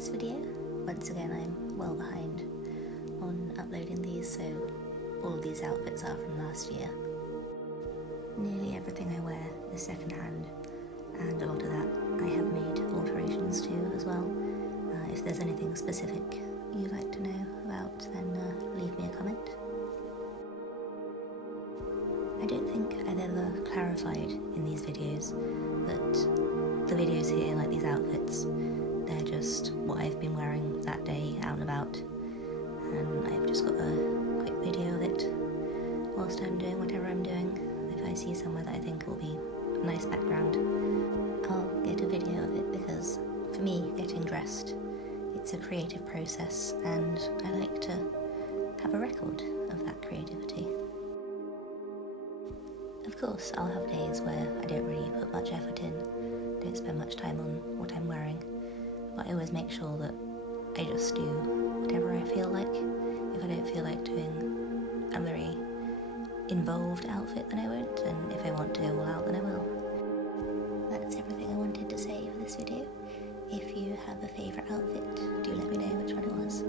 this video. Once again, I'm well behind on uploading these, so all of these outfits are from last year. Nearly everything I wear is secondhand, and a lot of that I have made alterations to as well. If there's anything specific you'd like to know about, then leave me a comment. I don't think I've ever clarified in these videos that the videos here, like these outfits, they're just what I've been wearing that day out and about, and I've just got a quick video of it whilst I'm doing whatever I'm doing. If I see somewhere that I think will be a nice background, I'll get a video of it, because for me, getting dressed, it's a creative process, and I like to have a record of that creativity. Of course, I'll have days where I don't really put much effort in, don't spend much time on what I'm wearing, but I always make sure that I just do whatever I feel like. If I don't feel like doing a very involved outfit, then I won't, and if I want to go all out, then I will. That's everything I wanted to say for this video. If you have a favourite outfit, do let me know which one it was.